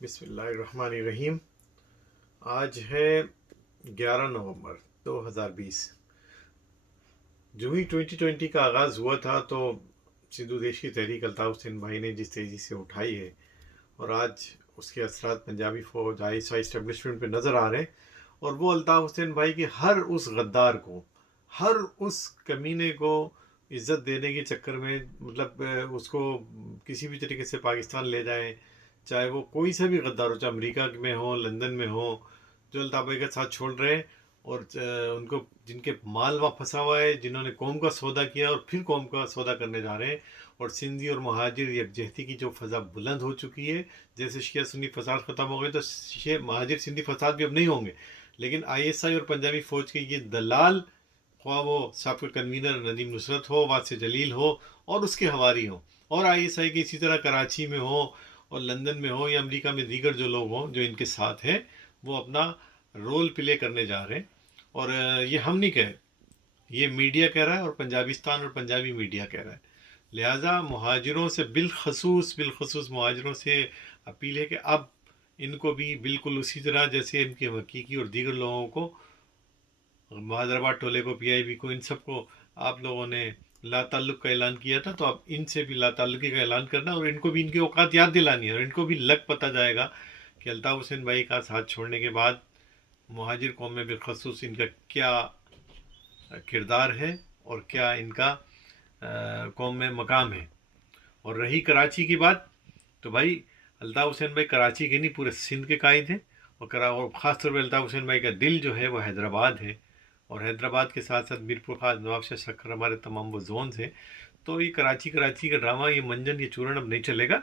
بسم اللہ الرحمن الرحیم۔ آج ہے 11 نومبر 2020۔ جو ہی 2020 کا آغاز ہوا تھا تو سندھو دیش کی تحریک الطاف حسین بھائی نے جس تیزی سے اٹھائی ہے اور آج اس کے اثرات پنجابی فوج ISI اسٹیبلشمنٹ پہ نظر آ رہے ہیں، اور وہ الطاف حسین بھائی کے ہر اس غدار کو، ہر اس کمینے کو عزت دینے کے چکر میں مطلب اس کو کسی بھی طریقے سے پاکستان لے جائیں، چاہے وہ کوئی سا بھی غدار ہو، چاہے امریکہ میں ہو، لندن میں ہو، جو الطاف بھائی کا ساتھ چھوڑ رہے ہیں، اور ان کو جن کے مال وہاں پھنسا ہوا ہے، جنہوں نے قوم کا سودا کیا اور پھر قوم کا سودا کرنے جا رہے ہیں، اور سندھی اور مہاجر یکجہتی کی جو فضا بلند ہو چکی ہے، جیسے شیعہ سنی فساد ختم ہو گئے تو مہاجر سندھی فساد بھی اب نہیں ہوں گے، لیکن ISI اور پنجابی فوج کے یہ دلال، خواہ وہ سابق کنوینر ندیم نصرت ہو، واسع جلیل ہو، اور اس کے ہواری ہوں، اور ISI کے اسی طرح کراچی میں ہو اور لندن میں ہو یا امریکہ میں دیگر جو لوگ ہوں جو ان کے ساتھ ہیں، وہ اپنا رول پلے کرنے جا رہے ہیں۔ اور یہ ہم نہیں کہہ، یہ میڈیا کہہ رہا ہے، اور پنجابستان اور پنجابی میڈیا کہہ رہا ہے۔ لہٰذا مہاجروں سے بالخصوص مہاجروں سے اپیل ہے کہ اب ان کو بھی بالکل اسی طرح جیسے ان کے حقیقی اور دیگر لوگوں کو، حیدرآباد ٹولے کو، PIB کو، ان سب کو آپ لوگوں نے لا تعلق کا اعلان کیا تھا، تو اب ان سے بھی لا تعلقی کا اعلان کرنا، اور ان کو بھی ان کی اوقات یاد دلانی ہے، اور ان کو بھی لگ پتہ جائے گا کہ الطاف حسین بھائی کا ساتھ چھوڑنے کے بعد مہاجر قوم میں بالخصوص ان کا کیا کردار ہے اور کیا ان کا قوم میں مقام ہے۔ اور رہی کراچی کی بات، تو بھائی الطاف حسین بھائی کراچی کے نہیں پورے سندھ کے قائد ہیں، اور خاص طور پہ الطاف حسین بھائی کا دل جو ہے وہ حیدرآباد ہے، اور حیدرآباد کے ساتھ ساتھ میرپور خاص، نواب شاہ سکر، ہمارے تمام وہ زونز ہیں۔ تو یہ کراچی کا ڈرامہ، یہ منجن، یہ چورن اب نہیں چلے گا،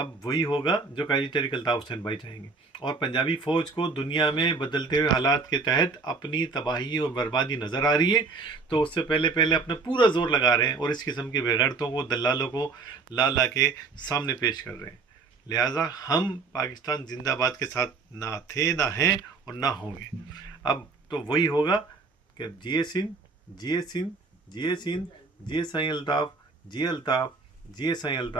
اب وہی ہوگا جو قائد تحریک الطاف حسین بھائی چاہیں گے۔ اور پنجابی فوج کو دنیا میں بدلتے ہوئے حالات کے تحت اپنی تباہی اور بربادی نظر آ رہی ہے، تو اس سے پہلے اپنا پورا زور لگا رہے ہیں، اور اس قسم کے بےغیرتوں کو، دلالوں کو لا کے سامنے پیش کر رہے ہیں۔ لہٰذا ہم پاکستان زندہ باد کے ساتھ نہ تھے، نہ ہیں، اور نہ ہوں گے۔ اب تو وہی ہوگا کہ جیے سندھ، جیے سندھ، جیے سندھ، جیے سائیں الطاف، جیے الطاف، جیے سائیں الطاف۔